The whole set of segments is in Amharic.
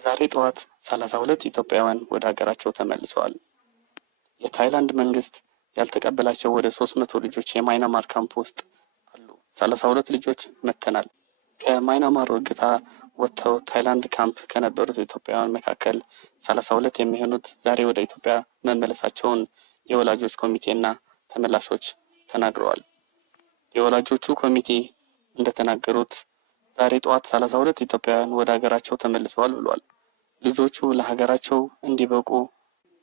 ዛሬ ጠዋት 32 ኢትዮጵያውያን ወደ ሀገራቸው ተመልሰዋል። የታይላንድ መንግስት ያልተቀበላቸው ወደ 300 ልጆች የማይናማር ካምፕ ውስጥ አሉ። 32 ልጆች መተናል። ከማይናማር እገታ ወጥተው ታይላንድ ካምፕ ከነበሩት ኢትዮጵያውያን መካከል 32 የሚሆኑት ዛሬ ወደ ኢትዮጵያ መመለሳቸውን የወላጆች ኮሚቴና ተመላሾች ተናግረዋል። የወላጆቹ ኮሚቴ እንደተናገሩት ዛሬ ጠዋት 32 ኢትዮጵያውያን ወደ ሀገራቸው ተመልሰዋል ብሏል። ልጆቹ ለሀገራቸው እንዲበቁ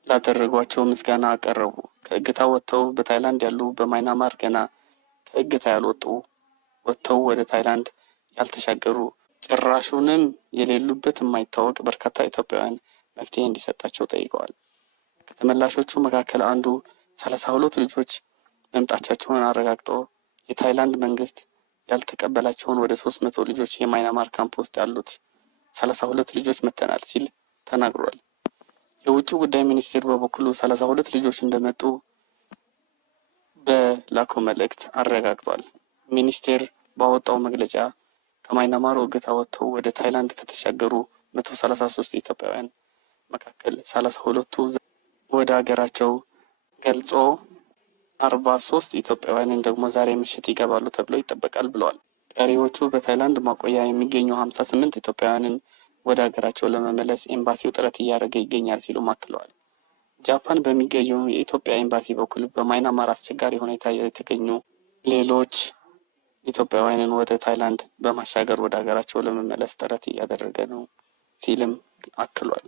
ላደረጓቸው ምስጋና አቀረቡ። ከእገታ ወጥተው በታይላንድ ያሉ በማይናማር ገና ከእገታ ያልወጡ ወጥተው ወደ ታይላንድ ያልተሻገሩ ጭራሹንም የሌሉበት የማይታወቅ በርካታ ኢትዮጵያውያን መፍትሄ እንዲሰጣቸው ጠይቀዋል። ከተመላሾቹ መካከል አንዱ 32 ልጆች መምጣታቸውን አረጋግጦ የታይላንድ መንግስት ያልተቀበላቸውን ወደ 300 ልጆች የማይናማር ካምፕ ውስጥ ያሉት 32 ልጆች መተናል ሲል ተናግሯል። የውጭ ጉዳይ ሚኒስቴር በበኩሉ 32 ልጆች እንደመጡ በላከው መልእክት አረጋግጧል። ሚኒስቴር ባወጣው መግለጫ ከማይናማር እገታ ወጥተው ወደ ታይላንድ ከተሻገሩ 133 ኢትዮጵያውያን መካከል 32ቱ ወደ ሀገራቸው ገልጾ 43 ኢትዮጵያውያንን ደግሞ ዛሬ ምሽት ይገባሉ ተብሎ ይጠበቃል ብለዋል። ቀሪዎቹ በታይላንድ ማቆያ የሚገኙ 58 ኢትዮጵያውያንን ወደ ሀገራቸው ለመመለስ ኤምባሲው ጥረት እያደረገ ይገኛል ሲሉ አክለዋል። ጃፓን በሚገኘው የኢትዮጵያ ኤምባሲ በኩል በማይናማር አስቸጋሪ ሁኔታ የተገኙ ሌሎች ኢትዮጵያውያንን ወደ ታይላንድ በማሻገር ወደ ሀገራቸው ለመመለስ ጥረት እያደረገ ነው ሲልም አክሏል።